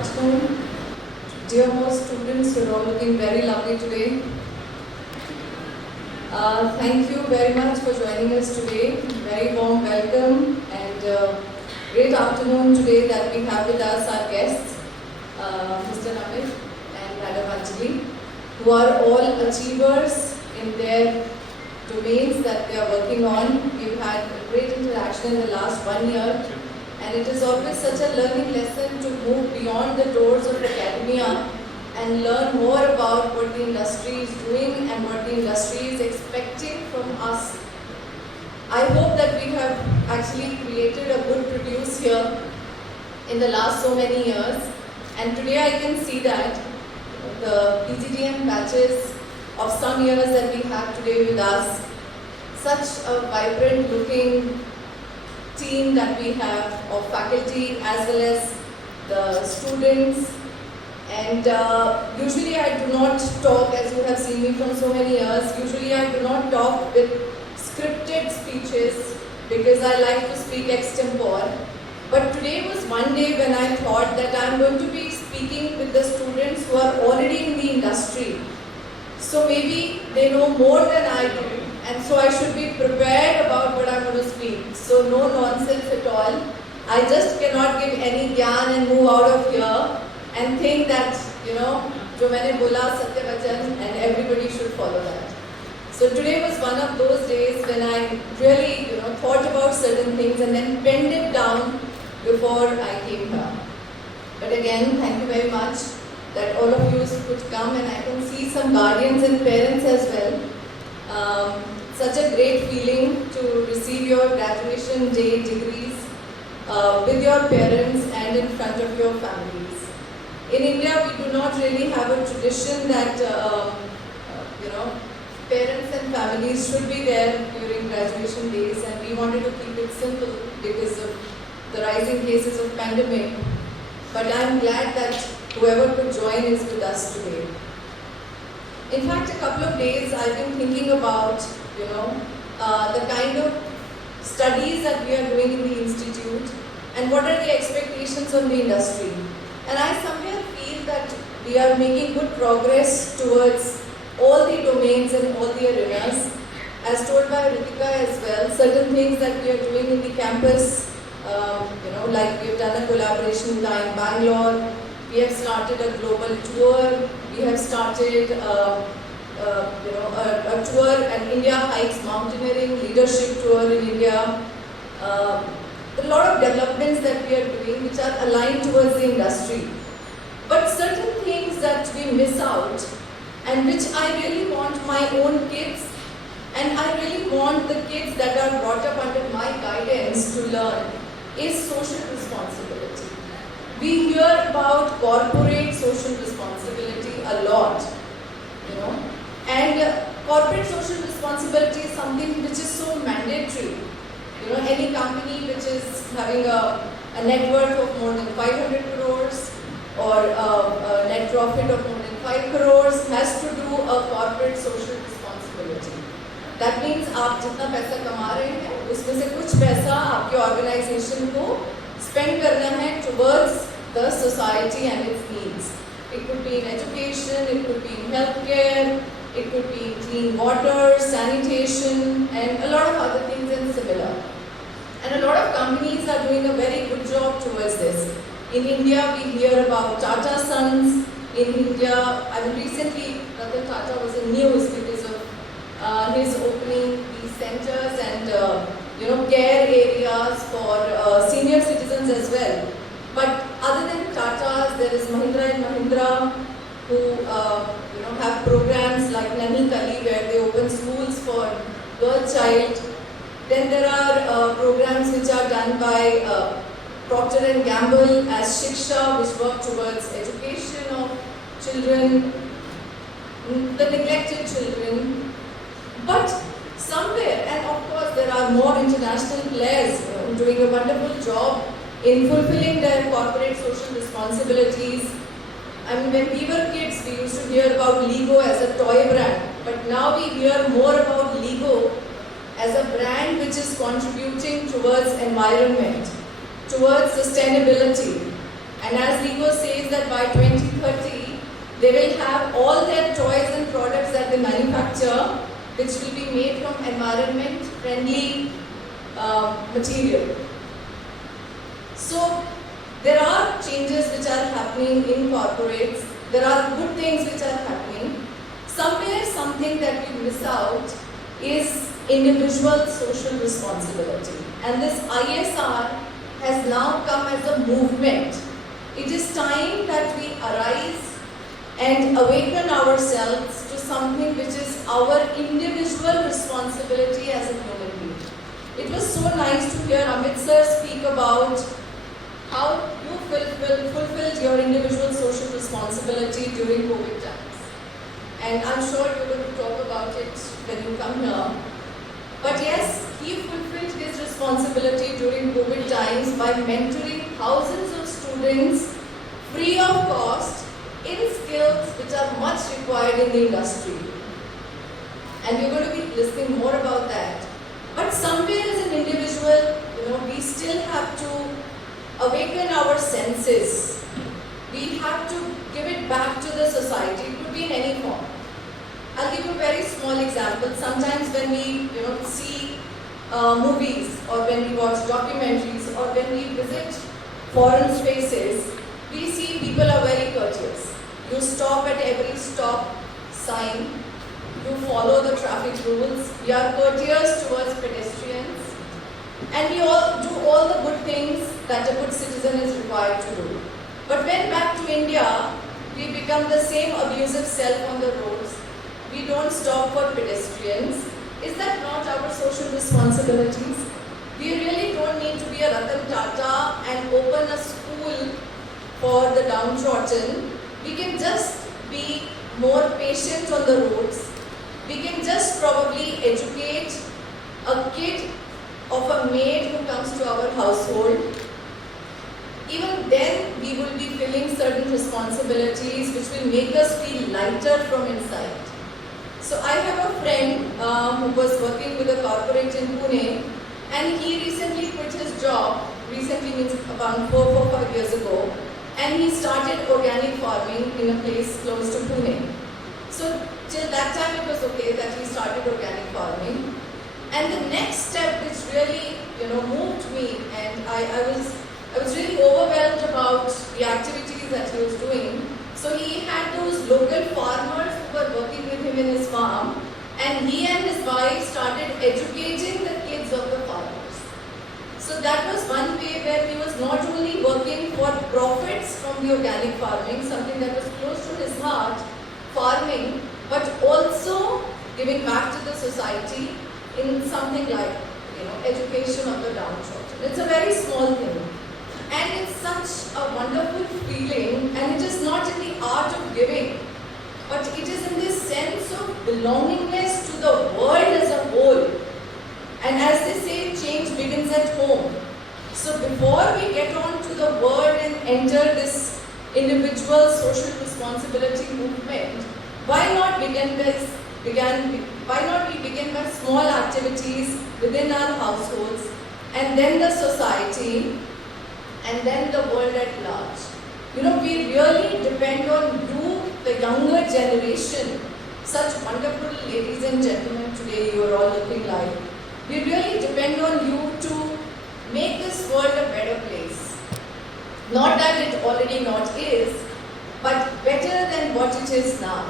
afternoon. Dear most students, you're all looking very lovely today. Thank you very much for joining us today. Very warm welcome and great afternoon today that we have with us our guests, Mr. Amit and Madam Anjali, who are all achievers in their domains that they are working on. We've had a great interaction in the last 1 year, and it is always such a learning lesson to move beyond the doors of academia and learn more about what the industry is doing and what the industry is expecting from us. I hope that we have actually created a good produce here in the last so many years, and today I can see that the PGDM batches of some years that we have today with us, such a vibrant looking team that we have of faculty as well as the students. And usually I do not talk, as you have seen me from so many years, usually I do not talk with scripted speeches because I like to speak extempore. But today was one day when I thought that I am going to be speaking with the students who are already in the industry. So maybe they know more than I do, and so I should be prepared about what I'm going to speak. So no nonsense at all. I just cannot give any gyan and move out of here and think that, jo maine bola satya vachan and everybody should follow that. So today was one of those days when I really, thought about certain things and then penned it down before I came here. But again, thank you very much that all of you could come, and I can see some guardians and parents as well. Such a great feeling to receive your graduation day degrees with your parents and in front of your families. In India, we do not really have a tradition that, parents and families should be there during graduation days, and we wanted to keep it simple because of the rising cases of pandemic. But I'm glad that whoever could join is with us today. In fact, a couple of days I've been thinking about, the kind of studies that we are doing in the institute and what are the expectations on the industry. And I somewhere feel that we are making good progress towards all the domains and all the arenas. As told by Ritika as well, certain things that we are doing in the campus, like we've done a collaboration with IIM Bangalore, we have started a global tour, we have started a tour, an India Hikes Mountaineering Leadership Tour in India. A lot of developments that we are doing which are aligned towards the industry. But certain things that we miss out, and which I really want my own kids, and I really want the kids that are brought up under my guidance to learn, is social responsibility. We hear about corporate social responsibility a lot, and corporate social responsibility is something which is so mandatory. Any company which is having a net worth of more than 500 crores or a net profit of more than 5 crores has to do a corporate social responsibility. That means आप जितना पैसा कमा रहे हैं, उसमें से कुछ पैसा आपके ऑर्गेनाइजेशन को spend करना है towards the society and its needs. It could be in education, it could be in healthcare, it could be in clean water, sanitation, and a lot of other things and similar. And a lot of companies are doing a very good job towards this. In India, we hear about Tata Sons. In India, recently Ratan Tata was in news because of his opening these centers and care areas for senior citizens as well. But other than Tata's, there is Mahindra and Mahindra who have programs like Nani Kali where they open schools for girl child. Then there are programs which are done by Procter & Gamble as Shiksha, which work towards education of children, the neglected children. But somewhere, and of course there are more international players doing a wonderful job in fulfilling their corporate social responsibilities. When we were kids, we used to hear about Lego as a toy brand, but now we hear more about Lego as a brand which is contributing towards environment, towards sustainability, And as Lego says that by 2030, they will have all their toys and products that they manufacture, which will be made from environment-friendly material. So there are changes which are happening in corporates. There are good things which are happening. Somewhere something that we miss out is individual social responsibility. And this ISR has now come as a movement. It is time that we arise and awaken ourselves to something which is our individual responsibility as a human being. It was so nice to hear Amit sir speak about how you fulfilled your individual social responsibility during COVID times. And I'm sure you're going to talk about it when you come here. But yes, he fulfilled his responsibility during COVID times by mentoring thousands of students free of cost in skills which are much required in the industry. And we're going to be listening more about that. But somewhere as an individual, we still have to awaken our senses. We have to give it back to the society. It could be in any form. I'll give you a very small example. Sometimes when we see movies, or when we watch documentaries, or when we visit foreign spaces, we see people are very courteous. You stop at every stop sign. You follow the traffic rules. You are courteous towards pedestrians. And we all do all the good things that a good citizen is required to do. But when back to India, we become the same abusive self on the roads. We don't stop for pedestrians. Is that not our social responsibilities? We really don't need to be a Ratan Tata and open a school for the downtrodden. We can just be more patient on the roads. We can just probably educate a kid of a maid who comes to our household. Even then, we will be feeling certain responsibilities which will make us feel lighter from inside. So I have a friend who was working with a corporate in Pune, and he recently quit his job, recently means about 4 or 5 years ago, and he started organic farming in a place close to Pune. So till that time it was okay that he started organic farming. And the next step which really moved me, and I was really overwhelmed about the activities that he was doing. So he had those local farmers who were working with him in his farm, and he and his wife started educating the kids of the farmers. So that was one way where he was not only working for profits from the organic farming, something that was close to his heart, farming, but also giving back to the society in something like education of the downtrodden. It's a very small thing. And it's such a wonderful feeling, and it is not in the art of giving, but it is in this sense of belongingness to the world as a whole. And as they say, change begins at home. So before we get on to the world and enter this individual social responsibility movement, why not we begin by small activities within our households, and then the society, and then the world at large. We really depend on you, the younger generation, such wonderful ladies and gentlemen today you are all looking like. We really depend on you to make this world a better place. Not that it already not is, but better than what it is now.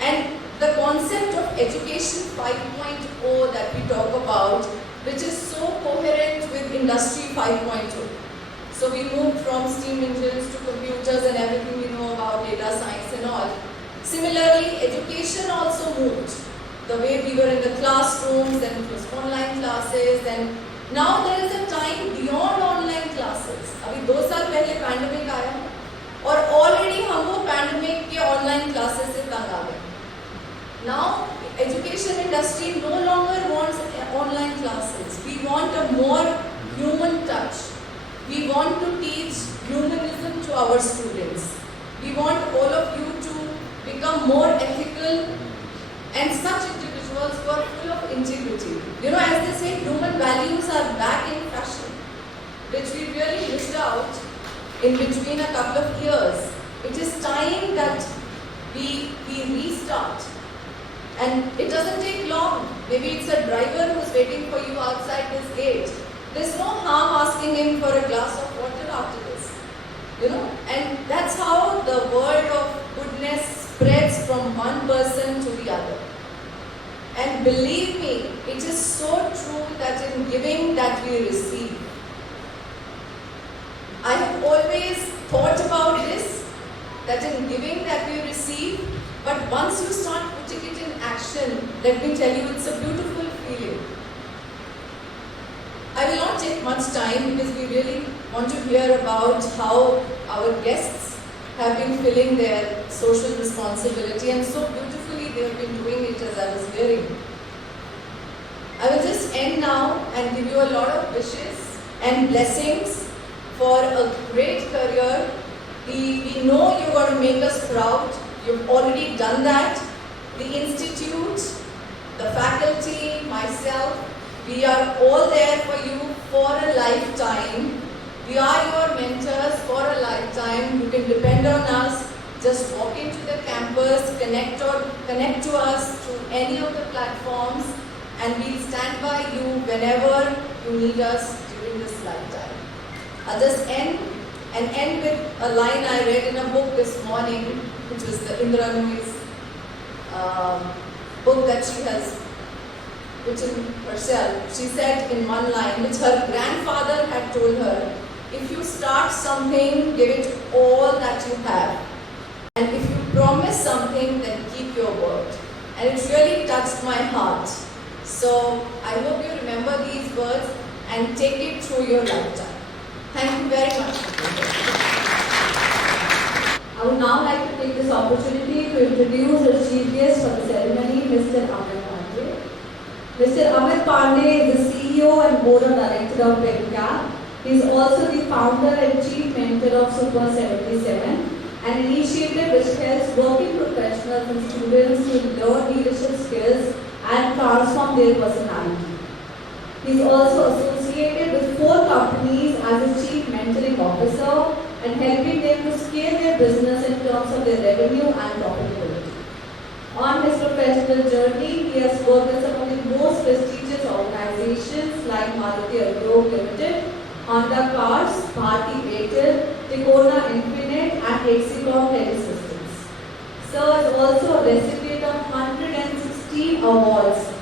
And the concept of Education 5.0 that we talk about, which is so coherent with Industry 5.0. So we moved from steam engines to computers and everything we know about data science and all. Similarly, education also moved. The way we were in the classrooms, then it was online classes, and now there is a time beyond online classes. अभी 2 साल पहले pandemic आया और already हम वो pandemic के online classes से तंग आ गए. Now, education industry no longer wants online classes. We want a more human touch. We want to teach humanism to our students. We want all of you to become more ethical and such individuals who are full of integrity. As they say, human values are back in fashion, which we really missed out in between a couple of years. It is time that we restart. And it doesn't take long. Maybe it's a driver who's waiting for you outside this gate. There's no harm asking him for a glass of water after this. And that's how the world of goodness spreads from one person to the other. And believe me, it is so true that in giving that we receive. I have always thought about this, that in giving that we receive, but once you start putting it in action, let me tell you, it's a beautiful feeling. I will not take much time because we really want to hear about how our guests have been filling their social responsibility, and so beautifully they have been doing it, as I was hearing. I will just end now and give you a lot of wishes and blessings for a great career. We know you're going to make us proud. You've already done that. The institute, the faculty, myself, we are all there for you for a lifetime. We are your mentors for a lifetime. You can depend on us. Just walk into the campus, connect to us through any of the platforms, and we'll stand by you whenever you need us during this lifetime. I'll just end with a line I read in a book this morning, which was the Indra Nui's book that she has written herself. She said in one line, which her grandfather had told her, if you start something, give it all that you have. And if you promise something, then keep your word. And it really touched my heart. So I hope you remember these words and take it through your lifetime. Thank you very much. I would now like to take this opportunity to introduce the chief guest for the ceremony, Mr. Amit Pandey. Mr. Amit Pandey is the CEO and board of director of PenCap. He is also the founder and chief mentor of Super 77, an initiative which helps working professionals and students to learn leadership skills and transform their personality. He is also associated with 4 companies as a chief mentoring officer and helping them to scale their business in terms of their revenue and profitability. On his professional journey, he has worked with some of the most prestigious organizations like Maruti Udyog Limited, Honda Cars, Bharti Airtel, Tikona Infinite, and Hexacom Telesystems. Sir is also a recipient of 116 awards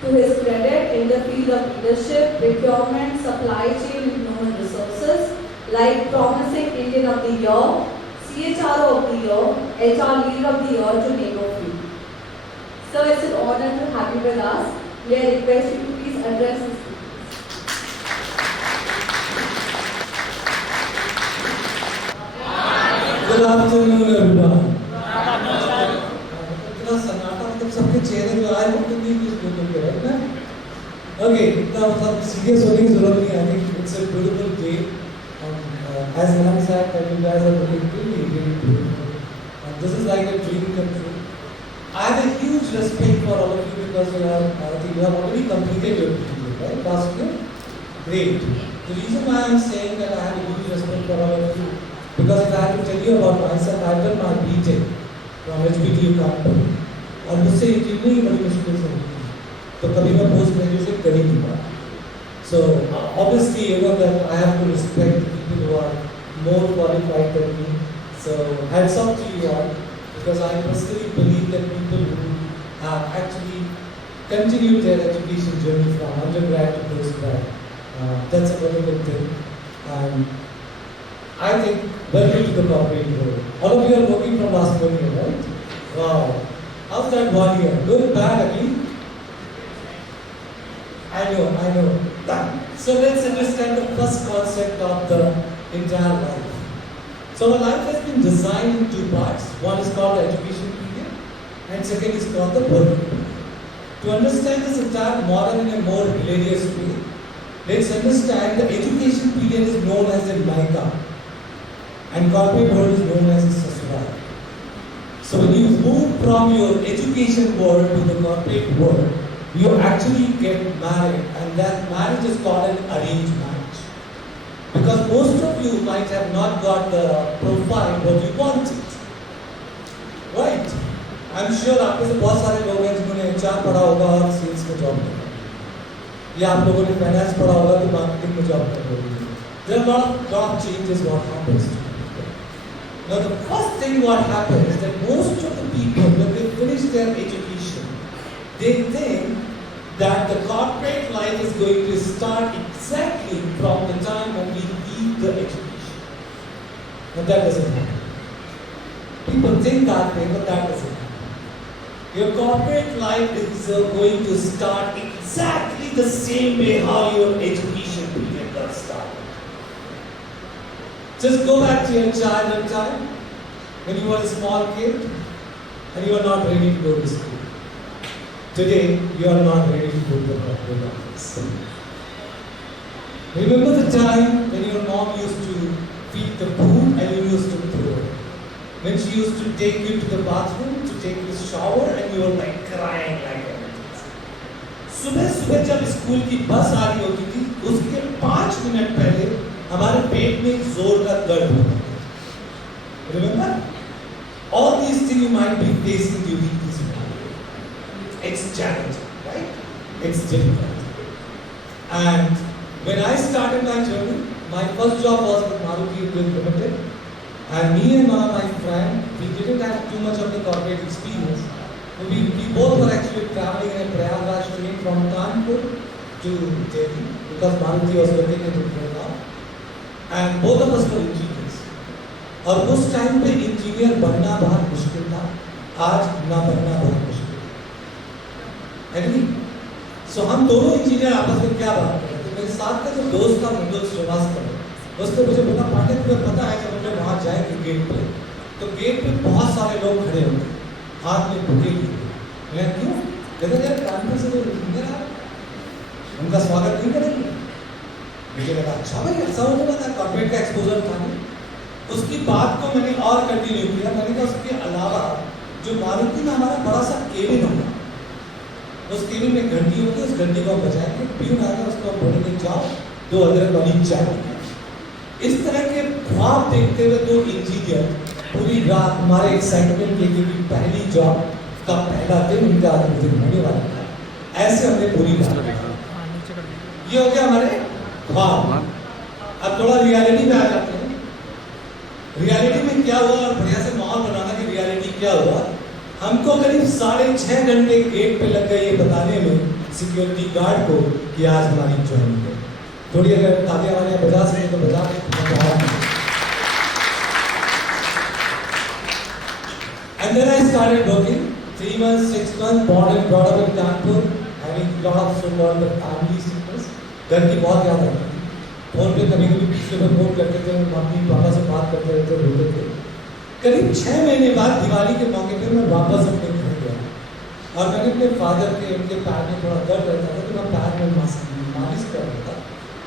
to his credit in the field of leadership, procurement, supply chain, and human resources, like Promising Indian of the Year, CHRO of the Year, HR Leader of the Year, to name a few. Sir, it's an honor to have you with us. We are requesting you to please address this. Good afternoon, everyone. सबके चेहरे जो आए वो तो नहीं कुछ बोल के right ना? Okay, इतना मतलब serious होने की ज़रूरत नहीं है. I think it's a beautiful day. As Nan said, that you guys are looking really beautiful. And this is like a dream come true. I have a huge respect for all of you because I think you have already completed your PhD, right? Last year? Great. The reason why I'm saying that I have a huge respect for all of you, because if I have to tell you about myself, I've done my BTech from HBTU campus. और मुझसे ये चीज़ नहीं बड़ी मुश्किल से होती तो कभी मैं पोस्ट ग्रेजुएशन कर ही नहीं पाता. So obviously you know that I have to respect the people who are more qualified than me. So hats off to you all because I personally believe that people who have actually continued their education journey from undergrad to postgrad, that's a very good thing. And I think welcome to the corporate world. All of you are working from last 1 year, right? Wow. How's that 1 year? Good, bad, again? I know. So let's understand the first concept of the entire life. So our life has been designed in 2 parts. One is called the education period, and second is called the work period. To understand this entire model in a more hilarious way, let's understand the education period is known as the Maika, and corporate world is known as the Sasural. So when you move from your education world to the corporate world, you actually get married, and that marriage is called an arranged marriage. Because most of you might have not got the profile what you wanted. Right? I'm sure आप में से बहुत सारे लोग हैं जिन्होंने HR पढ़ा होगा और सेल्स में जॉब किया, या आप लोगों ने फाइनेंस पढ़ा होगा तो मार्केटिंग में जॉब कर रहे होंगे. There are lot of changes what happens to people. Now the first thing what happens is that most of the people when they finish their education, they think that the corporate life is going to start exactly from the time when we leave the education. But that doesn't happen. People think that way, but that doesn't happen. Your corporate life is going to start exactly the same way how your education period got started. Just go back to your childhood time when you were a small kid and you were not ready to go to school. Today, you are not ready to go to the corporate office. Remember the time when your mom used to feed the food and you used to throw it? When she used to take you to the bathroom to take a shower and you were like crying like that. सुबह सुबह जब school की बस आ रही होती थी, उसके 5 minute पहले हमारे पेट में एक जोर का दर्द होता था. Remember? All these things you might be facing during this time. It's challenging, right? It's difficult. And when I started my journey, my first job was with Maruti Udyog Limited. And me and one of my friends, we didn't have too much of the corporate experience. We both were actually traveling in a Prayagraj train from Kanpur to Delhi because Maruti was located in Gurgaon. And both of us were engineers. और उस time पे engineer बनना बहुत मुश्किल था, आज ना बनना बहुत मुश्किल है. एग्री? सो हम दोनों इंजीनियर आपस में क्या बात कर रहे थे. मेरे साथ का जो दोस्त था मंडल श्रीवास्तव, उसने मुझे बोला पांडे तुम्हें पता है कि हम लोग वहाँ जाएंगे गेट पे, तो गेट पे बहुत सारे लोग खड़े होंगे, हाथ में बुके लिए. मैं क्यों? कहते यार कानपुर से लोग इंजीनियर आ रहे, उनका स्वागत नहीं करेंगे. मुझे लगा अच्छा भाई ऐसा होने वाला है, कॉर्पोरेट का एक्सपोजर था. उसकी बात को मैंने और कंटिन्यू किया. मैंने कहा उसके अलावा जो मारुति में हमारा बड़ा सा केबिन होगा, उस केबिन में घंटी होगी, उस घंटी को हम बजाएंगे, प्यून आएगा उसको हम बोलेंगे जाओ 2 अदरक वाली चाय. इस तरह के ख्वाब देखते हुए 2 इंजीनियर पूरी रात हमारे एक्साइटमेंट के लिए पहली जॉब का पहला दिन उनका दिन होने वाला था. ऐसे हमने पूरी रात, ये हो गया हमारे ख्वाब. अब थोड़ा रियलिटी में आ जाते हैं. रियलिटी में क्या हुआ और बढ़िया से माहौल बनाना कि रियलिटी क्या हुआ. हमको करीब 6.5 घंटे गेट पे लग गए ये बताने में सिक्योरिटी गार्ड को कि आज हमारी ज्वाइनिंग है. थोड़ी अगर तालियां वालियां बजा सके तो बजा. And then I started working 3 months, 6 months, born and brought up in Kanpur, having lot of so-called family sickness. घर की बहुत याद आती थी. फोन पे कभी कभी पिछले में फोन करते थे, मम्मी पापा से बात करते रहते, रोते थे. करीब 6 महीने बाद दिवाली के मौके पर मैं वापस अपने घर गया और मैंने अपने फादर के उनके पैर में थोड़ा दर्द रहता था तो मैं पैर में मालिश कर रहा था.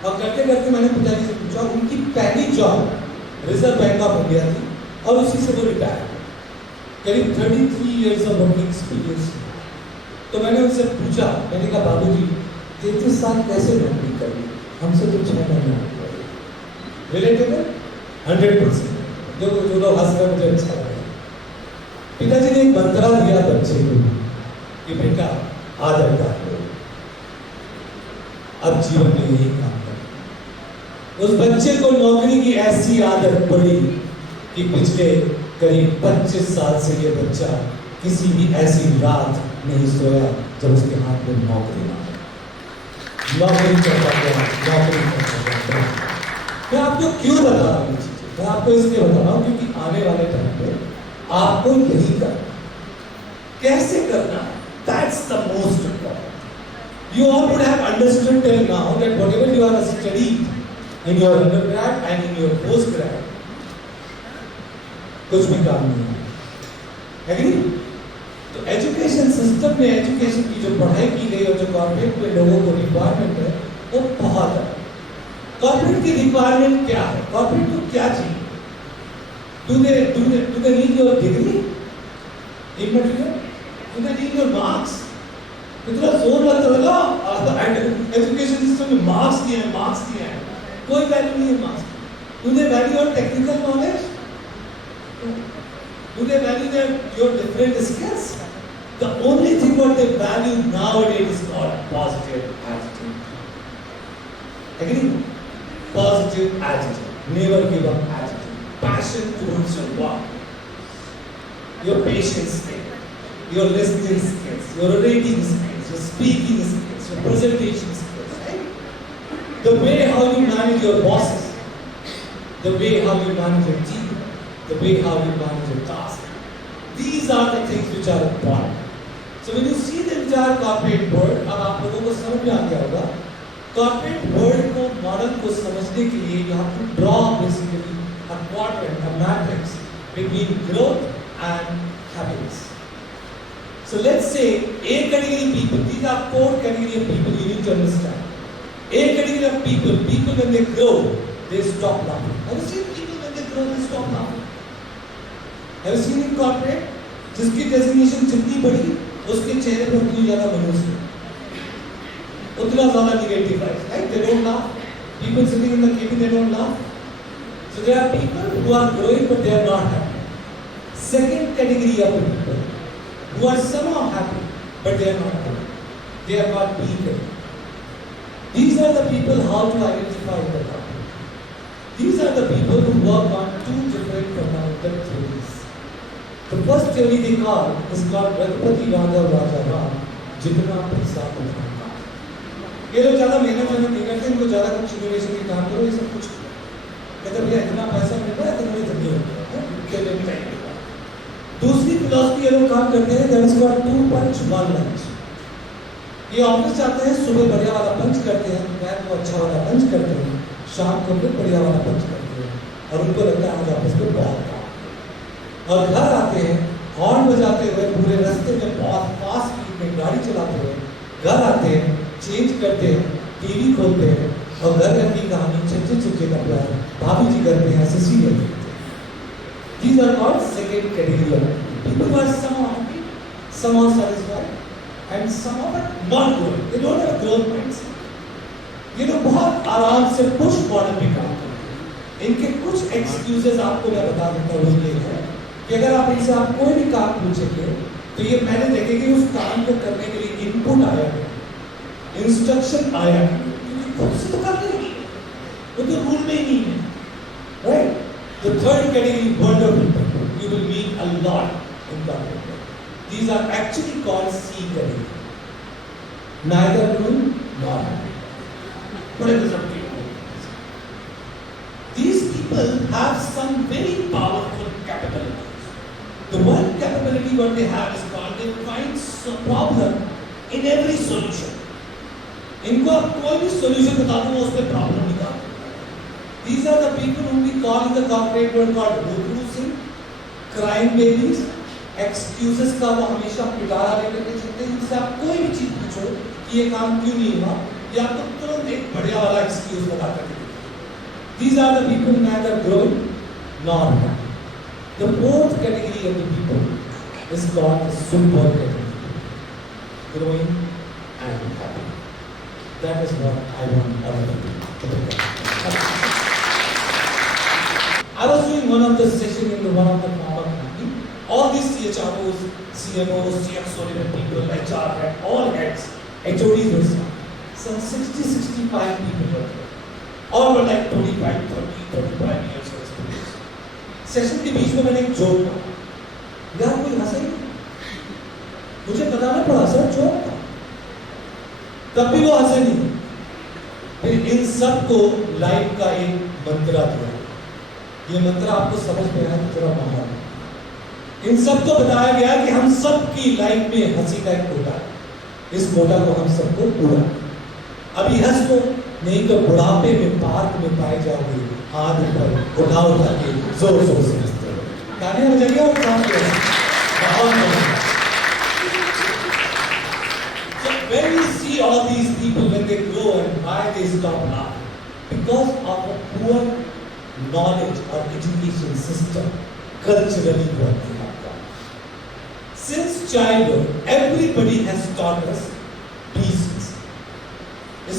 और करते करते मैंने पिताजी से पूछा. उनकी पहली job reserve bank of India थी और उसी से वो रिटायर. करीब 33 years of working experience. तो मैंने उनसे पूछा, मैंने कहा बाबूजी 33 साल कैसे नौकरी करी, हमसे तो 6 महीने हो गए. रिलेटेबल 100%. जो लोग हंस रहे मुझे अच्छा लगा. पिताजी ने एक मंत्रा दिया बच्चे को कि बेटा आदर कर लो, अब जीवन में यही काम कर. उस बच्चे को नौकरी की ऐसी आदत पड़ी कि पिछले करीब 25 साल से ये बच्चा किसी भी ऐसी रात नहीं सोया जब उसके हाथ में नौकरी ना हो. नौकरी करता गया, नौकरी करता गया. मैं आपको क्यों बता रहा हूँ चीजें? मैं आपको इसलिए बता रहा हूँ क्योंकि आने वाले टाइम पे आपको यही करना. कैसे करना? That's the most important. You all would have understood till now that whatever you have studied in your undergrad and in your postgrad, कुछ भी काम नहीं है. एग्री? तो एजुकेशन सिस्टम में एजुकेशन की जो पढ़ाई की गई और जो कॉर्पोरेट में लोगों को रिक्वायरमेंट है वो बहुत है. कॉर्पोरेट की रिक्वायरमेंट क्या है? कॉर्पोरेट को क्या चाहिए? Do they need your degree? Immaterial? Do they need your marks? इतना जोर लगता है ना एजुकेशन सिस्टम में मार्क्स दिए हैं. कोई वैल्यू नहीं है marks. Do they value your technical knowledge? Do they value your different skills? The only thing what they value nowadays is called positive attitude. Agree? Positive attitude. Never give up attitude. Passion towards your work. Your patience skill, your listening skills, your rating skills, your speaking skills, your presentation skills, right? The way how you manage your bosses, the way how you manage your team, the way how you manage your task. These are the things which are important. So when you see the entire corporate world, अब आप लोगों को समझ में आ गया होगा, corporate world को model को समझने के लिए you have to draw basically a quadrant, a matrix between growth and happiness. So let's say A category people, these are four category of people you need to understand. A category of people when they grow, they stop laughing. Have you seen people when they grow, they stop laughing? Have you seen in corporate? जिसकी designation जितनी बड़ी, उसके चेहरे पर उतनी ज़्यादा मनुष्य, उतना ज़्यादा negative vibes, right? They don't laugh. People sitting in the cabin, they don't laugh. So there are people who are growing but they are not happy. Second category of people who are somehow happy but they are not happy. They are called B category. These are the people how to identify the company. These are the people who work on two different fundamental theories. The first theory they call is called Raghupathi Raghav Rajaram, जितना पैसा उतना काम. ये लोग ज़्यादा मेहनत नहीं करते, इनको ज़्यादा कुछ इनोवेशन के काम करो, ये सब कुछ कहते भैया इतना पैसा मिल रहा है तो मुझे धन्य होता है. दूसरी फिलॉसफी ये लोग काम करते हैं, that is called 2 punch 1 lunch. ये ऑफिस जाते हैं, सुबह बढ़िया वाला पंच करते हैं, दोपहर को अच्छा वाला पंच करते हैं, शाम को फिर बढ़िया वाला पंच करते हैं, और उनको लगता है आज ऑफिस में बहुत काम. और घर आते हैं, हॉर्न बजाते हुए पूरे रास्ते में बहुत फास्ट स्पीड में गाड़ी चलाते हुए घर आते हैं, चेंज करते हैं, टीवी खोलते हैं, और घर की कहानी छच्चे का प्यार, भाभी जी घर पे हैं, ऐसे सीरियल देखते हैं. These are called second category of people who are somehow happy, somehow satisfied, and somehow but not growing. They don't have a growth mindset. ये लोग बहुत आराम से पुश मॉडल पे काम करते हैं. इनके कुछ एक्सक्यूजेस आपको मैं बता देता हूँ. ये है कि अगर आप इनसे आप कोई भी काम पूछेंगे तो ये मैंने देखेंगे उस काम को करने के लिए इनपुट आया है, इंस्ट्रक्शन आया है, खुद से तो कर लेंगे, वो तो रूल में ही नहीं है, right? The third category, wonderful people, you will meet a lot in corporate. These are actually called C category. Neither doing nor having. Whatever some people. These people have some very powerful capabilities. The one capability what they have is called they find some problem in every solution. इनको आप कोई भी solution बता दो, उस पे problem निकाल. These are the people whom we call in the corporate world called Rudru-Singh, crime babies, excuses का वो हमेशा पिटारा लेकर के चलते हैं. जिससे आप कोई भी चीज पूछो कि ये काम क्यों नहीं हुआ, या आपको तुरंत एक बढ़िया वाला excuse बता कर देंगे. These are the people neither growing nor happy. The fourth category of the people is called the super category, growing and happy. That is what I want all of you to do. I was doing one of the session in one of the pharma company. All these CHROs, CMOs, CXO level people, HR head, all heads, HODs were some 60-65 people were there. All were like 25, 30, 35 years of experience. Session के बीच में मैंने एक joke कहा, यार कोई हंसे नहीं, मुझे बताना पड़ा सर जोक था, तब भी वो हंसे नहीं. फिर इन सबको लाइफ का एक मंत्र दिया. ये मंत्र आपको समझ में आया तो थोड़ा महान. इन सबको बताया गया कि हम सबकी लाइफ में हंसी का एक कोटा है, इस कोटा को हम सबको पूरा. अभी हंस लो, नहीं तो बुढ़ापे में पार्क में पाए जाओगे हाथ ऊपर उठा के जोर जोर से हंसते हो. गाने बजाइए और काम करें. So when we see all these people when they grow and why they stop laughing, because of a poor knowledge or education system culturally what they have done. Since childhood, everybody has taught us peace.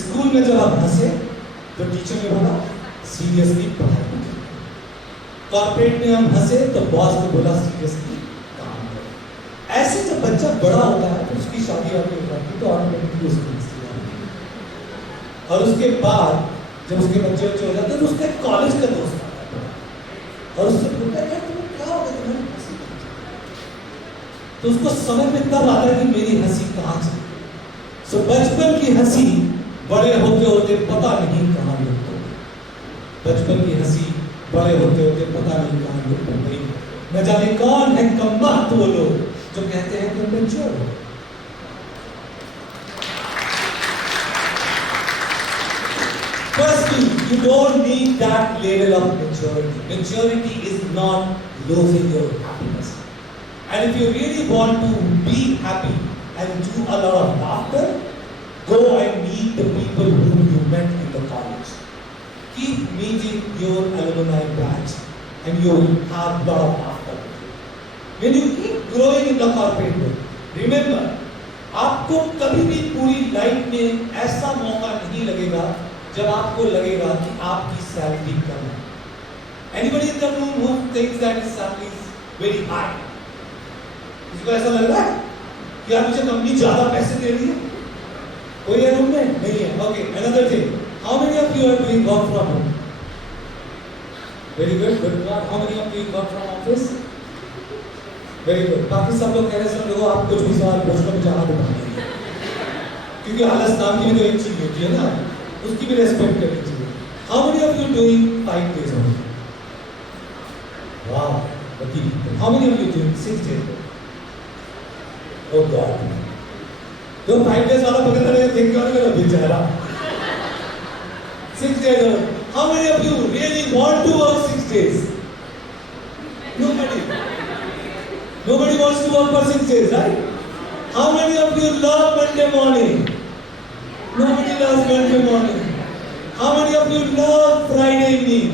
School में जब आप हंसे तो teacher ने बोला seriously पढ़ाई. Corporate में हम हंसे तो बॉस ने बोला सीरियसली काम करो। ऐसे जब बच्चा बड़ा होता है तो उसकी शादी वादी हो जाती है तो ऑटोमेटिकली उसकी हंसी आती है। और उसके बाद जब उसके बच्चे हो जाते हैं तो उसका एक कॉलेज का दोस्त आता है और उससे पूछता है यार तुम्हें क्या हो गया, तुम्हारी हंसी क्यों चली? तो उसको समझ में तब आता है कि मेरी हंसी कहाँ चली। सो बचपन की हंसी बड़े होते होते पता नहीं कहाँ लुप्त हो गई। बचपन की हंसी बड़े होते होते पता नहीं कहाँ लुप्त हो गई। न जाने कौन है कमबख्त वो लोग जो कहते हैं तुम मैच्योर हो। Firstly, you don't need that level of maturity. Maturity is not losing your happiness. And if you really want to be happy and do a lot of laughter, go and meet the people whom you met in the college. Keep meeting your alumni batch and you will have a lot of laughter. When you keep growing in the corporate world, remember, आपको कभी भी पूरी life में ऐसा मौका नहीं लगेगा जब आपको लगेगा कि आपकी सैलरी कम है। Anybody in the room who thinks that his salary is very high? किसी को ऐसा लग रहा है कि यार मुझे कंपनी ज्यादा पैसे दे रही है? कोई है रूम में? नहीं है। Okay, another thing. How many of you are doing work from home? Very good. Good one. How many of you work from office? Very good. बाकी सब लोग कह रहे हैं सब लोगों आप कुछ भी सवाल पूछ लो मुझे हाथ उठाना है क्योंकि आलस नाम की भी तो एक चीज होती है ना, उसकी भी रेस्पेक्ट करनी चाहिए। How many of you doing 5 days a week? Wow, lucky people. How many of you doing 6 days a week? Oh God. जो 5 days वाला पकड़ रहे हैं think करो बेचारा। 6 days a week. How many of you really want to work 6 days? Nobody. Nobody wants to work for 6 days, right? How many of you love Monday morning? Nobody loves Monday morning. How many of you love Friday evening?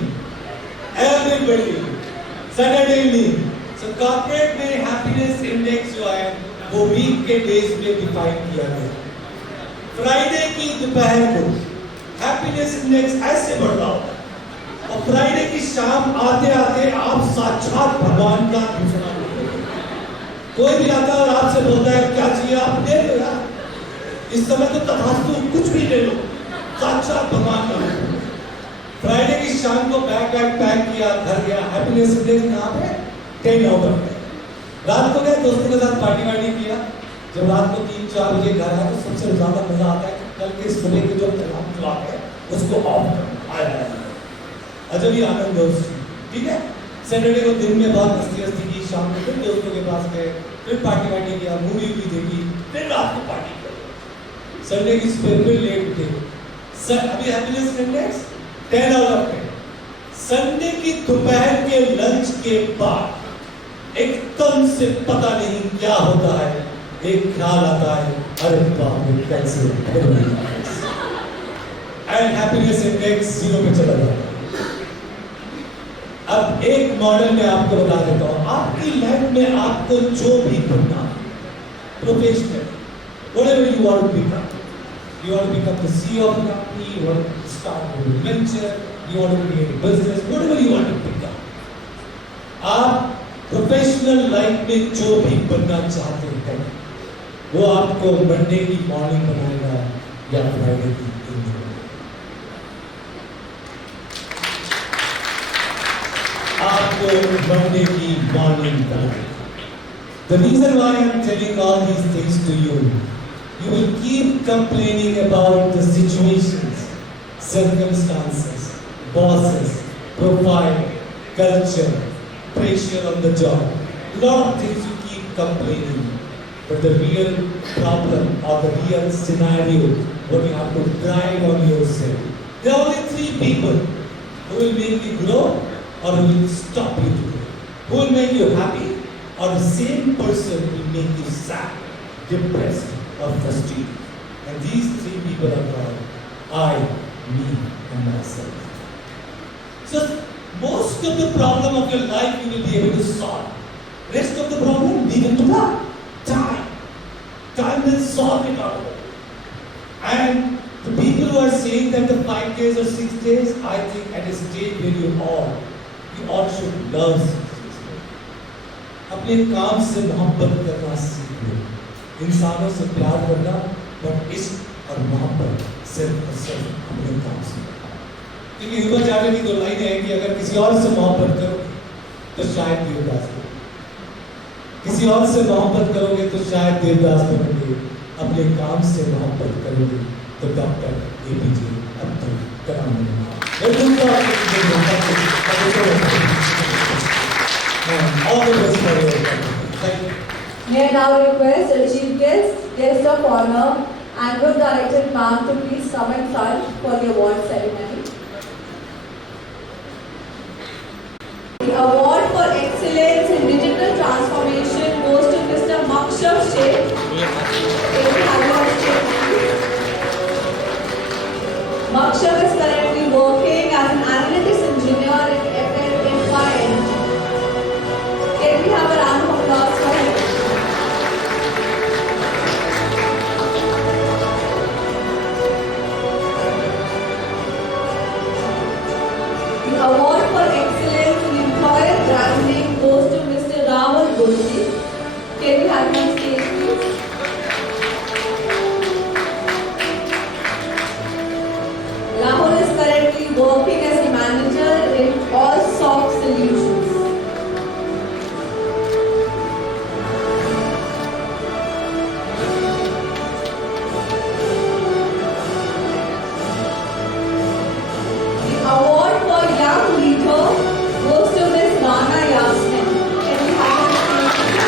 Everybody. Saturday evening. So corporate में happiness index जो है वो week के days में define किया गया। Friday की दोपहर को हैप्पीनेस इंडेक्स ऐसे बढ़ रहा होता है और फ्राइडे की शाम आते आते आप साक्षात भगवान का दूसरा कोई भी आता है और आपसे बोलता है क्या चाहिए आप दे दो यार। इस समय तो तथास्तु कुछ भी ले लो, साक्षात भगवान का। फ्राइडे की शाम को बैग पैक किया, घर गया, हैप्पीनेस इंडेक्स कहाँ पे? 10 आउट ऑफ 10। रात को गए दोस्तों के साथ पार्टी किया, जब रात को 3-4 बजे घर आया तो सबसे ज्यादा मजा आता है कि कल के सुबह के जो तनाव क्लॉक है उसको ऑफ करना आया अजब ही आनंद है उसकी। ठीक है, सैटरडे को दिन में बहुत मस्ती की, शाम को फिर दोस्तों के पास गए, फिर पार्टी किया, मूवी भी देखी, फिर रात को पार्टी की। संडे की सुबह फिर लेट उठे। अभी happiness index 10 out of 10। Sunday की दोपहर के लंच के बाद एकदम से पता नहीं क्या होता है, एक ख्याल आता है अरे बाप रे कैसे एंड हैप्पीनेस इंडेक्स 0 पे चला जाता है। अब एक मॉडल में आपको बता देता हूं, आपकी लाइफ में आपको जो भी बनना professional whatever you want to become, you want to become the CEO of a company, you want to start a venture, you want to create a business, whatever you want to become, आप professional life में जो भी बनना चाहते हैं वो आपको Monday की मॉर्निंग बनाएगा या फ्राइडे की इवनिंग। आपको मंडे की मॉर्निंग बनाएगा। The reason why I am telling all these things to you, you will keep complaining about the situations, circumstances, bosses, profile, culture, pressure on the job. Lot of things you keep complaining. But the real problem or the real scenario what you have to drive on yourself. There are only 3 people who will make you grow or who will stop you to grow. Who will make you happy or the same person will make you sad, depressed or frustrated. And these 3 people are called I, me and myself. So most of the problem of your life you will be able to solve. Rest of the problem, leave it to God. Time. Time will solve it out. And the people who are saying that the 5 days or 6 days, I think at a stage where you all should love. अपने काम से मोहब्बत करना सीखो, इंसानों से प्यार करना, बट इश्क और मोहब्बत सिर्फ और सिर्फ अपने काम से। क्योंकि ह्यूमन जाने की दो लाइन है कि अगर किसी और से मोहब्बत करो तो शायद देवदास बनो, किसी और से मोहब्बत करोगे तो शायद देवदास बनोगे, अपने काम से मोहब्बत करोगे तो डॉक्टर APJ अब्दुल कलाम बनो। All the best for your career. Thank you. May I now request the Chief Guest, Guest of Honor, and Group Director Ma'am to please come in front for the award ceremony. The award for excellence in digital transformation goes to Mr. Makshaf Sheikh. Makshaf is currently working as an analytics engineer in FNFIN. Can we have a round of applause for him? The award for excellence in employer branding goes to Mr. Rahul Gulji. Can we have him on stage, please? Rahul is currently working as a manager in Allsoft Solutions. The award for young leader goes to Ms. Rana Yasmin. Can we have her on stage?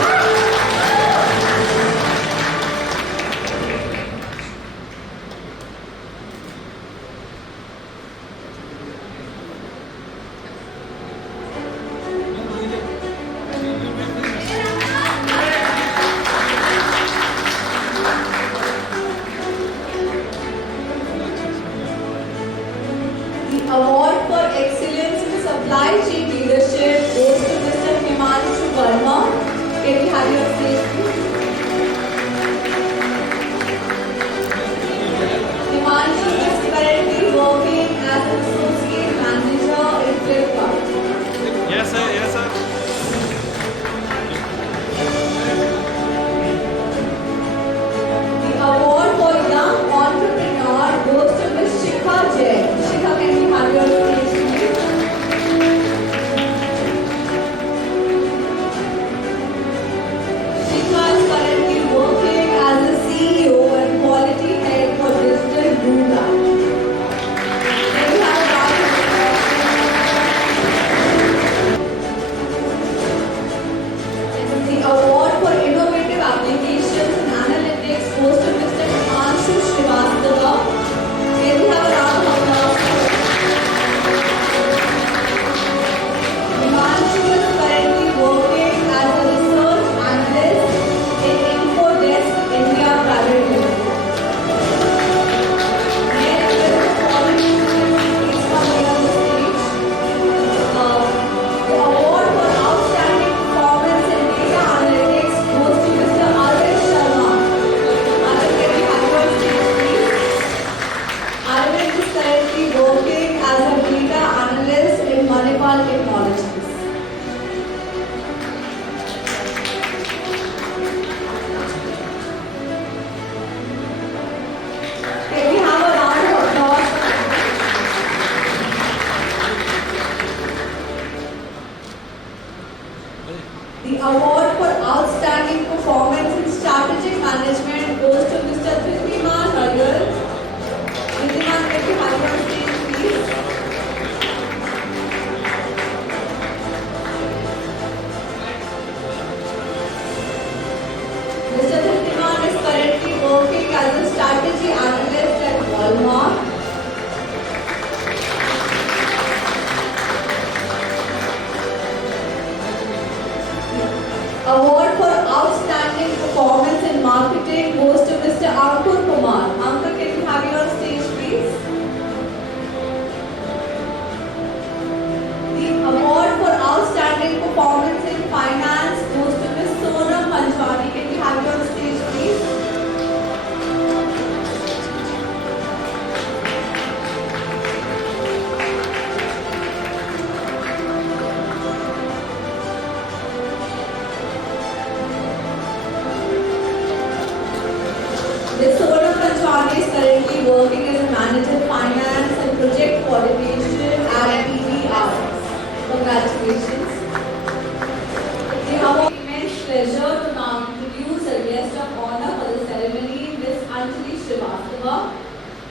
The award for excellence in supply chain leadership goes to Mr. Himanshu Verma. Can we have your stage, please? Himanshu is currently working as an associate manager in Flipkart. Yes, sir. Yes, sir. The award for young entrepreneur goes to Ms. Shikha Jain. Shikha, can we have your stage, please? Shikha is currently working as a CEO and quality head for Digital Gunda. Can we have a round of applause? The award for innovative applications and analytics goes to Mr. Himanshu Srivastava. Can we have a round of applause? Himanshu is currently working as a research analyst in Infodesk India Private Limited. May I request the following please come here on the stage. The award for outstanding performance in data analytics goes to Mr. Arvind Sharma. Arvind, can we have your stage, please? Arvind is currently working as a data analyst in Manipal Technologies. Can we have a round of applause? The award for outstanding performance in strategic management goes to Mr. Dhritiman Nagar. Dhritiman, can we have your stage, please? Mr. Dhritiman is currently working as a strategy analyst at Walmart. Award for outstanding performance in marketing goes to Mr. Ankur Kumar. Ankur, can you have your stage, please? The award for outstanding performance in finance goes to Ms. Sonam Panchwani. Can we have your stage, please? currently working as a manager finance and project coordination at PVR. Congratulations. We have immense pleasure to now introduce a guest of honor for the ceremony, Ms. Anjali Srivastava,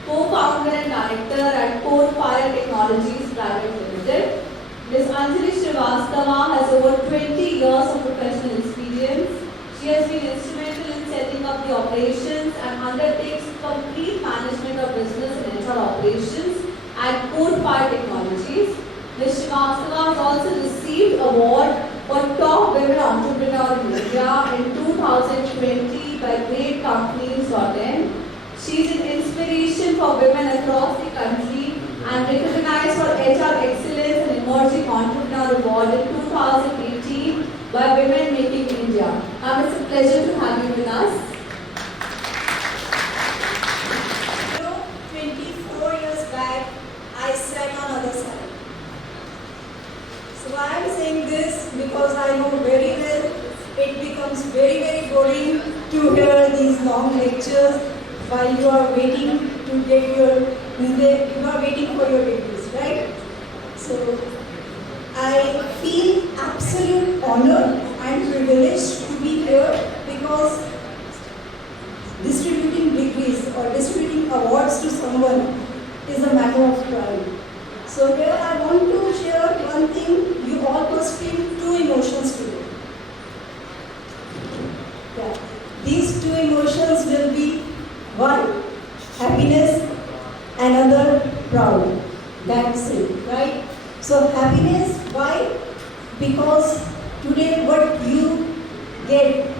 co-founder and director at Core Fire Technologies Private Limited. Ms. Anjali Srivastava has over 20 years of professional experience. She has been instrumental in setting up the operations and undertakes complete management of business and HR operations at Core Fire Technologies. Ms. Srivastava has also received award for Top Women Entrepreneur in India in 2020 by GreatCompanies.in. She is an inspiration for women across the country and recognized for HR Excellence and Emerging Entrepreneur Award in 2018 by Women Making India. It's a pleasure to have you with us. 24 years back, I sat on other side. So I am saying this because I know very well it becomes very, very boring to hear these long lectures while you are waiting to get you are waiting for your degrees, right? So I feel absolute honor and privilege to be here because distributing degrees or distributing awards to someone is a matter of pride. So here I want to share one thing. You all must feel two emotions today. Yeah. These two emotions will be one, happiness, another, proud. That's it, right? So happiness, why? Because today what you get,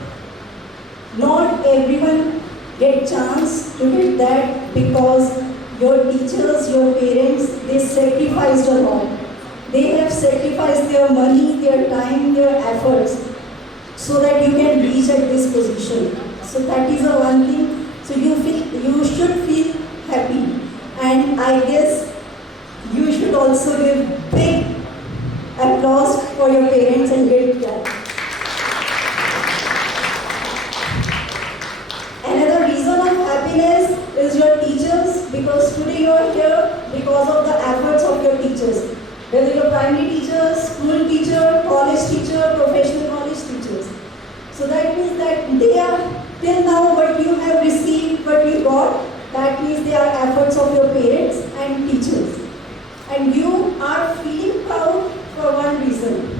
not everyone get chance to get that because your teachers, your parents, they sacrificed a lot. They have sacrificed their money, their time, their efforts so that you can reach at this position. So that is the one thing. So you should feel happy. And I guess you should also give big applause for your parents and great clap. Another reason of happiness is your teachers, because today you are here because of the efforts of your teachers. Whether you're primary teachers, school teacher, college teacher, professional college teachers. So that means that they are till now what you have received, what you got, that means they are efforts of your parents and teachers. And you are feeling proud for one reason.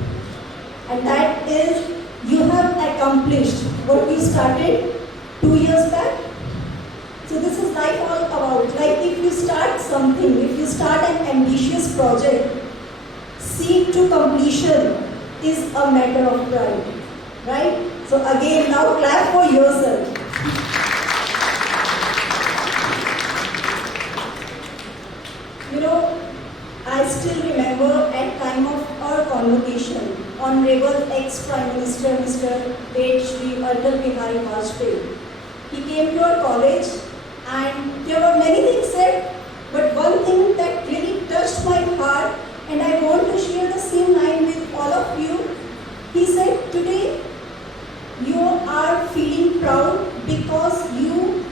And that is you have accomplished what you started 2 years back. So this is life all about. Like if you start something, if you start an ambitious project, see to completion is a matter of pride. Right? So again, now clap for yourself. You know, I still remember at time of our convocation, Honorable ex-Prime Minister Mr. Shri Atal Bihari Vajpayee. He came to our college and there were many things said, but one thing that really touched my heart and I want to share the same line with all of you. He said, today you are feeling proud because you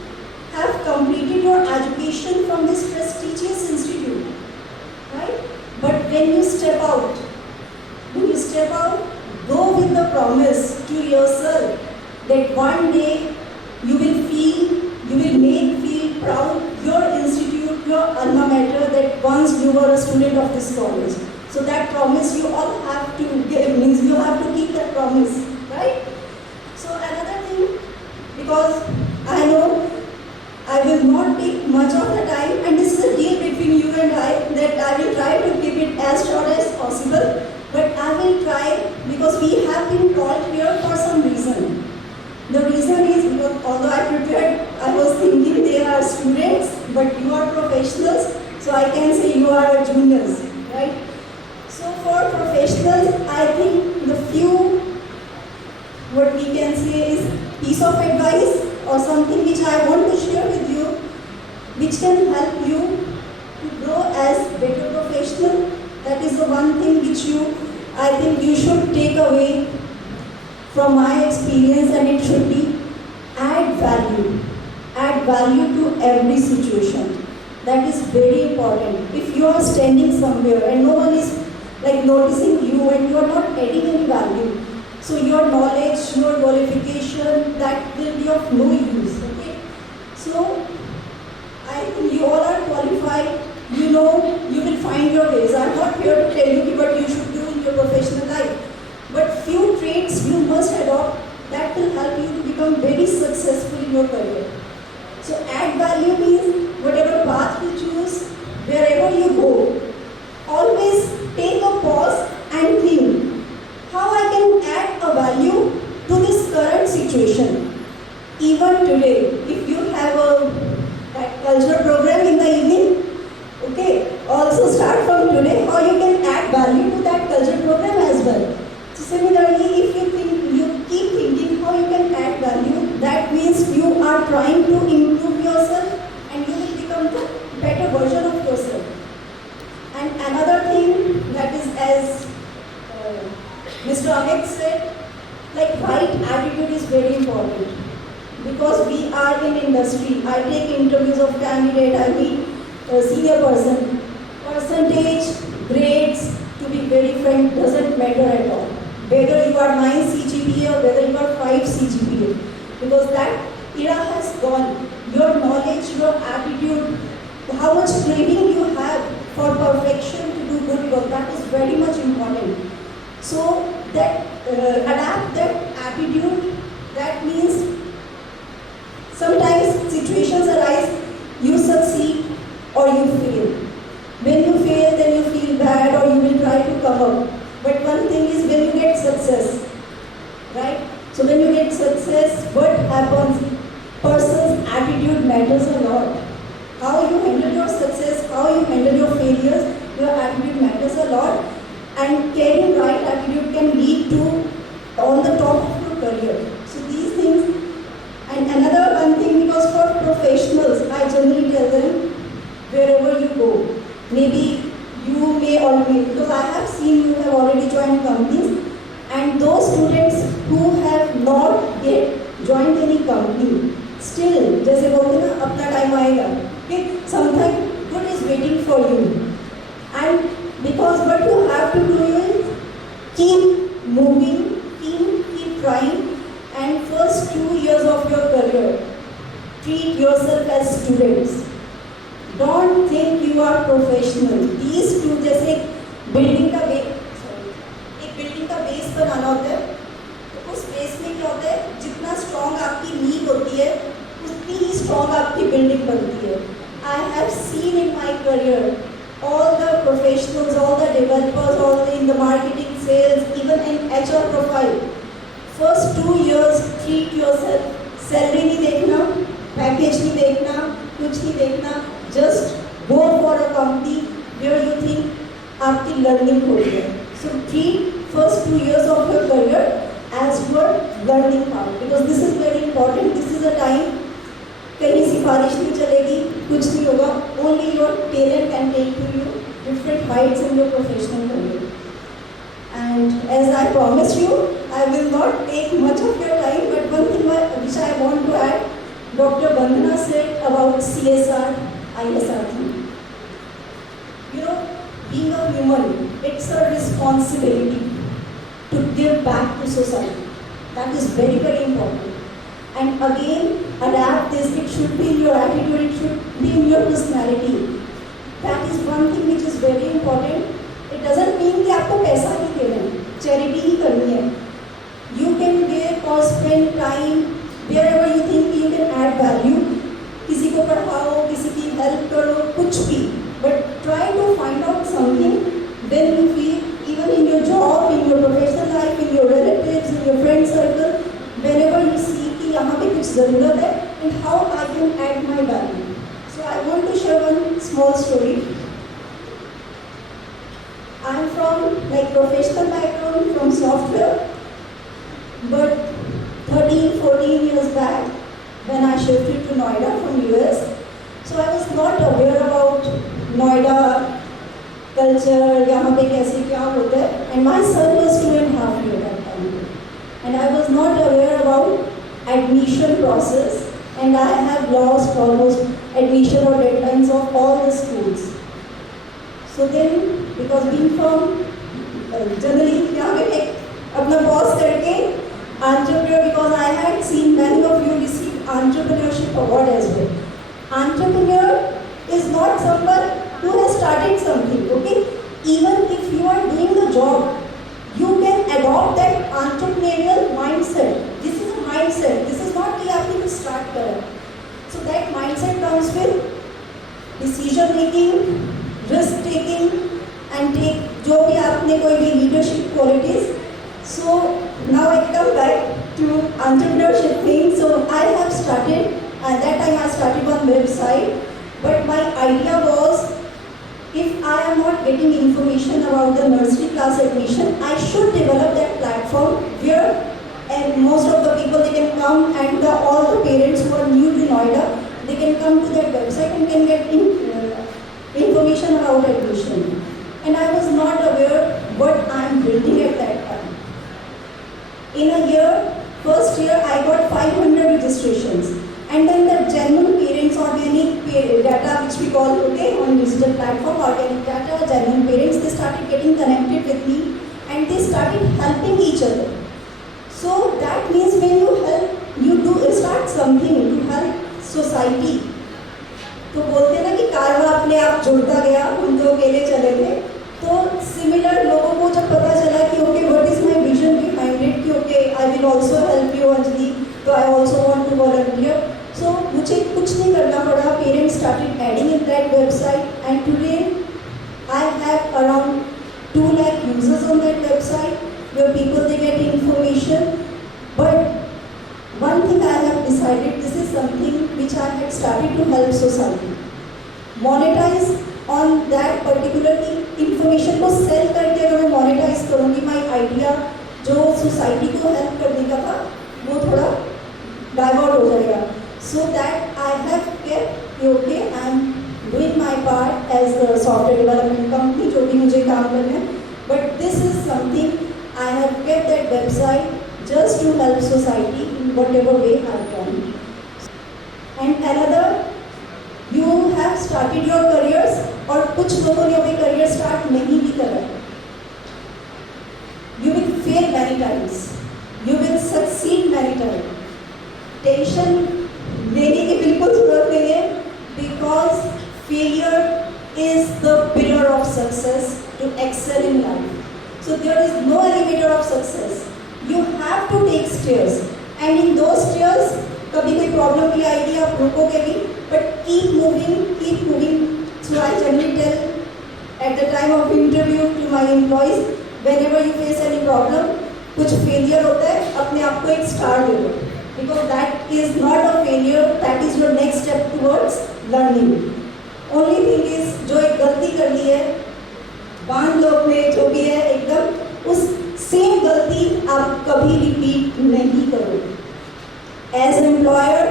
have completed your education from this prestigious institute, right? But when you step out, go with the promise to yourself that one day you will feel proud your institute, your alma mater, that once you were a student of this college. So that promise you all have to give, means you have to keep that promise, right? So another thing, because I know I will not take much of the time and this is a deal between you and I, that I will try to keep it as short as possible, but I will try because we have been called here for some reason. The reason is because although I prepared, I was thinking they are students, but you are professionals, so I can say you are juniors, right? So for professionals, I think the few, what we can say is piece of advice or something which I want to share with you, which can help you to grow as better professional. That is the one thing which I think you should take away from my experience, and it should be add value. add value to every situation. That is very important. If you are standing somewhere and no one is like noticing you and you are not adding any value, so your knowledge, your qualification, that will be of no use. Okay? So I think you all are qualified. You know, you will find your ways. I'm not here to tell you what you should do in your professional life. But few traits you must adopt that will help you to become very successful in your career. So add value means whatever path you choose, wherever you go, always take a pause and think how I can add a value to this current situation. Even today, if you have a cultural program in the evening, okay, also start from today how you can add value to that cultural program as well. So similarly, if you keep thinking how you can add value, that means you are trying to improve yourself and you will become the better version of yourself. And another thing that is, as Mr. Amit said, like right attitude is very important. Because we are in industry, I take interviews of candidate, I meet a senior person. Percentage, grades, to be very frank, doesn't matter at all. Whether you are 9 CGPA or whether you are 5 CGPA. Because that era has gone. Your knowledge, your attitude, how much craving you have for perfection to do good work, that is very much important. So that adapt that attitude, that means sometimes situations arise, you succeed or you fail. When you fail, then you feel bad or you will try to come up. But one thing is when you get success, right? So when you get success, what happens? Person's attitude matters a lot. How you handle your success, how you handle your failures, your attitude matters a lot. And carrying right attitude can lead to on the top of your career. So these things. And another one thing, because for professionals, I generally tell them, wherever you go, maybe you may already, because I have seen you have already joined companies, and those students who have not yet joined any company, still, जैसे बोलते हैं ना, अपना time आएगा, okay, something good is waiting for you. And because what you have to do is keep moving, keep trying. And first 2 years of your career, treat yourself as students. Don't think you are professional. These two, जैसे building का एक building का base बनाना होता है, तो उस base में क्या होता है? जितना strong आपकी नींव होती है, उतनी ही strong आपकी building बनती है. I have seen in my career all the professionals, all the developers, all the in the marketing, sales, even in HR profile. First 2 years, treat yourself. Salary नहीं देखना, package नहीं देखना, कुछ नहीं देखना. Just go for a company where you think आपकी learning हो रही है. So treat first 2 years of your career as your learning part, because this is very important. This is a time कहीं सिफारिश नहीं चलेगी, कुछ नहीं होगा. Only your talent can take you different heights in your professional career. And as I promised you, I will not take much of your time, but one thing which I want to add, Dr. Bandhana said about CSR, ISR thing. You know, being a human, it's a responsibility to give back to society. That is very, very important. And again, adapt this, it should be in your attitude, it should be in your personality. That is one thing which is very important. It doesn't mean कि आपको पैसा नहीं देना है, charity ही करनी है. You can give or spend time wherever you think you can add value. किसी को पढ़ाओ, किसी की help करो, कुछ भी. But try to find out something when you feel, even in your job, in your professional life, in your relatives, in your friend circle, wherever you see कि यहाँ पे कुछ ज़रूरत है, and how I can add my value. So I want to share one small story. I'm from like professional background from software, but 13, 14 years back when I shifted to Noida from US, so I was not aware about Noida culture, यहाँ पे कैसे क्या होता है, and my son was 2.5 years at that time, and I was not aware about admission process, and I have lost almost admission or deadlines of all the schools. So then, because being from generally यहाँ पे एक अपना boss करके entrepreneur, because I had seen many of you receive entrepreneurship award as well. Entrepreneur is not someone who has started something, okay? Even if you are doing the job, you can adopt that entrepreneurial mindset. This is a mindset. This is not कि आपने कुछ start करा. So that mindset comes with decision making, risk taking, and take जो भी आपने कोई भी leadership qualities. So now I come back to entrepreneurship thing. So I have started, at that time I started one website, but my idea was, if I am not getting information about the nursery class admission, I should develop that platform where and most of the people they can come, and all the parents who are new to Noida, they can come to that website and can get information about admission. And I was not aware what I am building at that time. In a year, first year I got 500 registrations, and then the genuine parents, organic data which we call on digital platform, organic data, genuine parents, they started getting connected with me and they started helping each other. So that means when you help, you do start something to help society. तो बोलते ना कि कारवा अपने आप जुड़ता गया, हम तो अकेले चले थे. तो सिमिलर लोगों को जब पता चला कि okay what is my vision behind it, कि okay I will also help you Anjali, तो I also want to volunteer. So मुझे कुछ नहीं करना पड़ा. Parents started adding in that website and today I have around 2 lakh users on that website where people they get information. But one thing I have decided, this is something which I had started to help society. Monetize on that particular information को sell करके अगर मैं monetise करूँगी, my idea जो society को help करने का था वो थोड़ा डाइवर्ट हो जाएगा. So that I have kept okay I am doing my part as a software development company, जो भी मुझे काम करना है. But this is something I have kept that website just to help society in whatever way I can. And another, you have started your careers, और कुछ लोगों ने अभी career start नहीं भी करा. You will fail many times. You will succeed many times. Tension लेने की बिल्कुल जरूरत नहीं है, because failure is the pillar of success to excel in life. So there is no elevator of success. You have to take stairs, and in those stairs कभी कोई problem भी आएगी, आप रुकोगे भी, but keep moving. So I generally tell at the time of interview to my employees, whenever you face any problem, कुछ failure होता है, अपने आप को एक star दे दो, because that is not a failure, that is your next step towards learning. Only thing is जो एक गलती कर ली है, बांध लो अपने जो भी है एकदम, उस सेम गलती आप कभी रिपीट नहीं करो. As employer,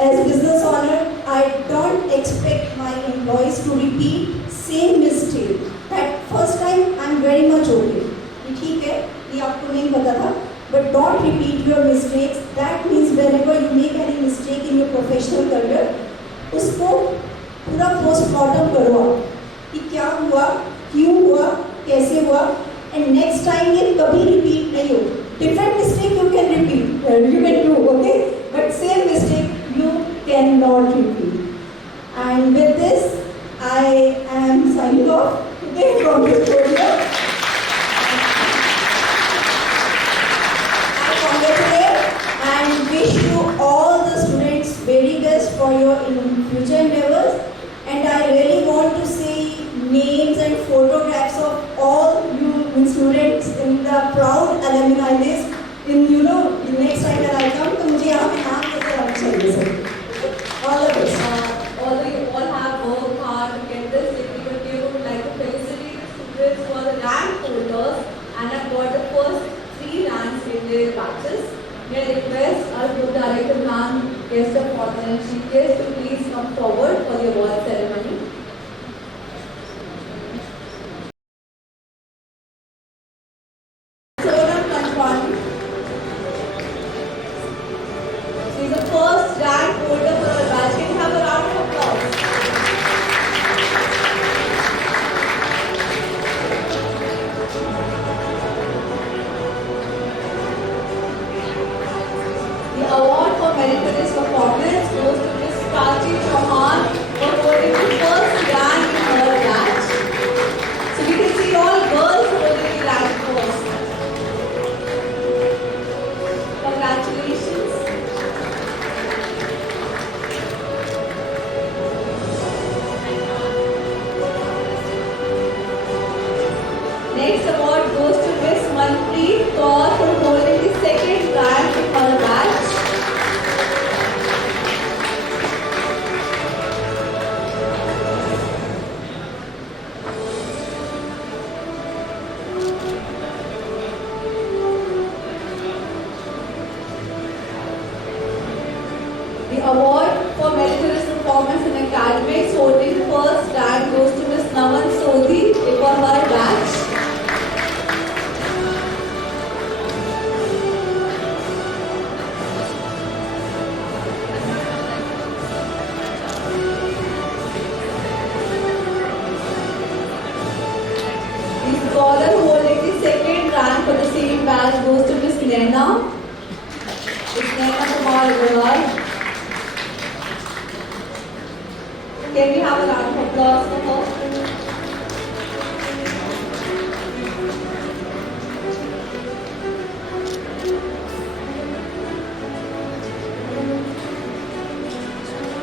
as business owner, I don't expect my employees to repeat same mistake. That first time I am very much okay, ठीक है, ये आपको नहीं पता था, but don't repeat your mistakes. That means whenever you make any mistake in your professional career, उसको पूरा postmortem करो आप कि क्या हुआ, क्यों हुआ, कैसे हुआ, and next time ये कभी repeat नहीं हो. Different mistake you can repeat, you can do, okay, but same mistake you cannot repeat. And with this, I am signing off today from this podium. I congratulate and wish you all the students very best for your future endeavors. And I really want to see names and photographs of all you students in the proud alumni list. In next time when I come, तो मुझे यहाँ पे नाम लेकर आना चाहिए sir. All the best. Although you all have worked hard to get this degree, but we would like to felicitate the students who are the rank holders and have got the first 3 ranks in their batches. May I request our group director, ma'am, guest of honor and chief guest to please come forward for the award ceremony. Sonam Kanchwani. She is the first rank holder The award for meritorious performance goes to Ms. Prachi Chauhan for holding the first rank in her batch. So we can see all girls holding the rank first. Congratulations. Next award goes to Miss Manpreet Kaur for holding the second rank in her batch. The award for meritorious performance in academics holding first rank goes to Miss Naman Sodhi for her batch. The scholar holding the second rank for the same batch goes to Miss Naina. Miss Naina Kumar Agarwal. Can we have a round of applause for her?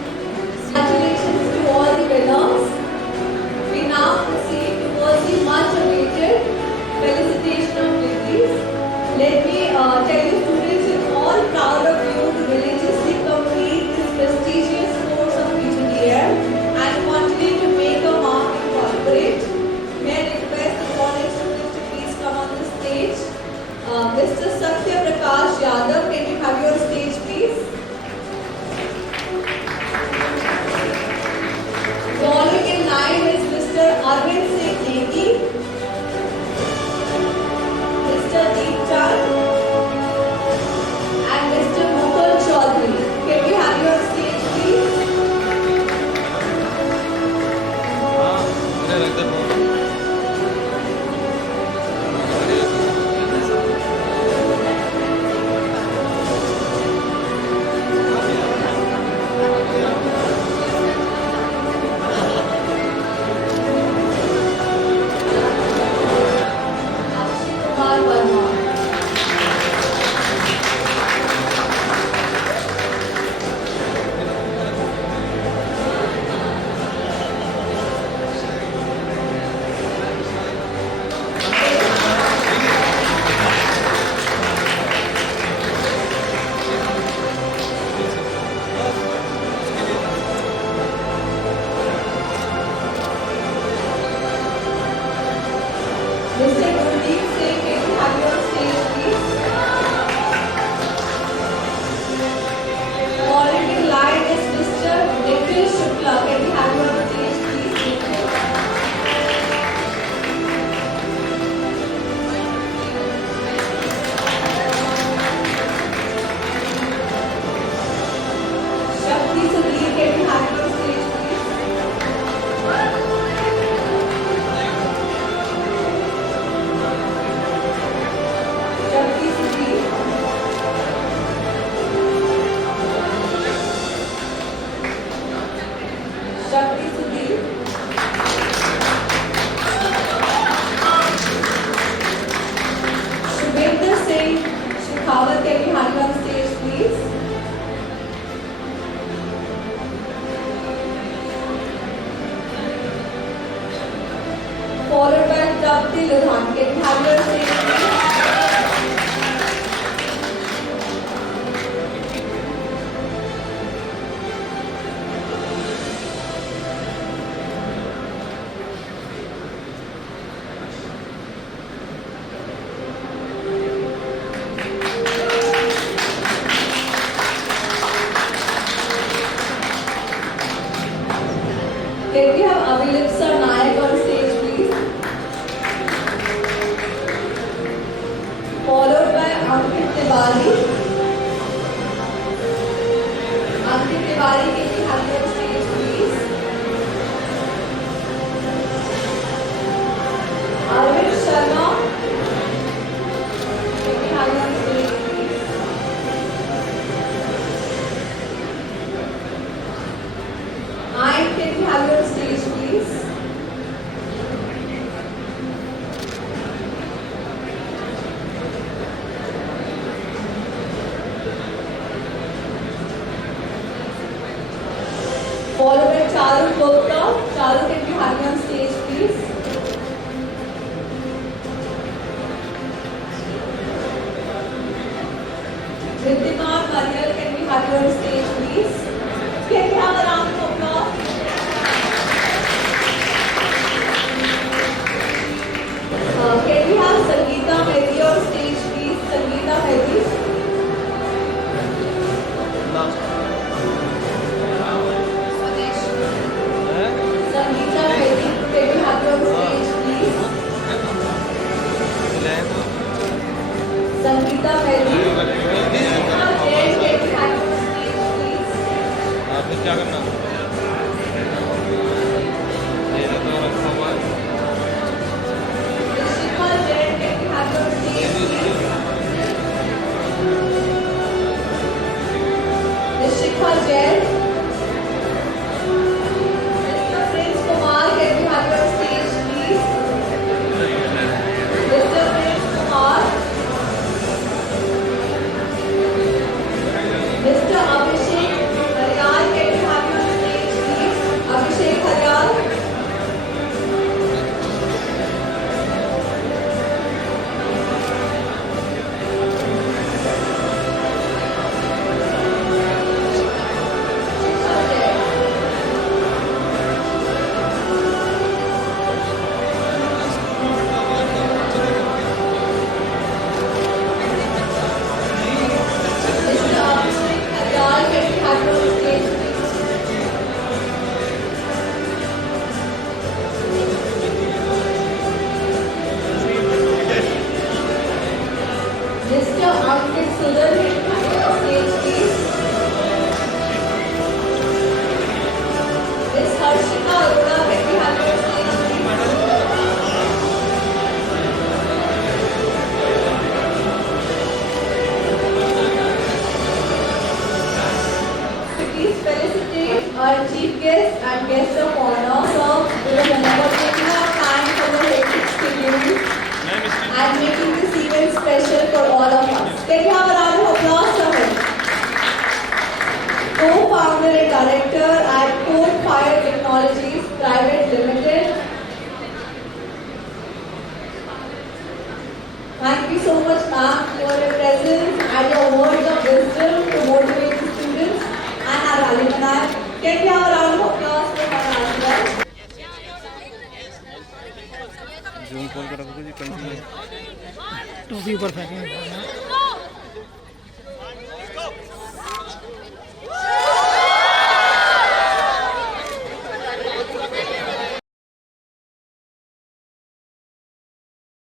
Congratulations to all the winners. We now proceed towards the much awaited felicitation of degrees. Let me tell you, students, we're all proud of you to religiously complete this prestigious course of engineer and continue to make a mark in corporate. May I request the college students to please come on the stage. Mr. Satya Prakash Yadav, can you have your stage, please? Following in line is Mr. Arvind Singh Negi, Mr. Deep Chand, and Mr. Mukul Chaudhary. Can we have your stage, please? इधर इधर Akshi Kumar Verma. Mr. Gurdeep Singh, can you have your stage, please? Following in line is Mr. Nikhil Shukla. Can you have your stage, please? Shakti Sudhir, can you have your stage, please? Shakti Sudhir. Shakti Sudhir. Shubhendra Singh Shekhawat, can you have your stage, please? Followed by Tapti Ludhan. Can you have your stage, please? Can we have Abhilipsa Nayak on stage, please? Followed by Ankit Tiwari. Ankit Tiwari, can you have your stage, please? Arvind Sharma. Can you have your stage, please? followed by Charu Gupta. Charu, can you have me on stage, please? Riddhima Marial, can we have you on stage, please? Can we have a round of applause? Can we have Sangeeta Mehdi on stage, please? Sangeeta Mehdi. Sangeeta Mehdi, can we have you on stage, please? Sangeeta Mehdi. Rishika Jain, can we have you on stage, please? आपने क्या करना ये तो रखा हुआ है Rishika Jain, can we have you on stage, please? Rishika Jain. Mr. Prince Kumar, can we have you on stage, please? Mr. Prince Kumar. Mr. Abhishek Haryal, can we have you on stage, please? Abhishek Haryal. Shikha Jain. Mr. Abhishek Haryal, can we have you on stage, please? Mr. Ankit Sudhar, can we have you on stage, please? Ms. Harshika Arora, can we have you on stage, please? To please felicitate our chief guest and guest of honor, Sir Vivekananda, for taking our time from the hectic schedule and making this event special for all of us. Can we have a round of applause for him? Co-founder and director at Code Fire Technologies Private Limited. Thank you so much, ma'am, for your presence and your words of wisdom to motivate the students and our alumni. Can we have a round of applause for her as well? Zoom call करा जी continue टोपी ऊपर फेंकें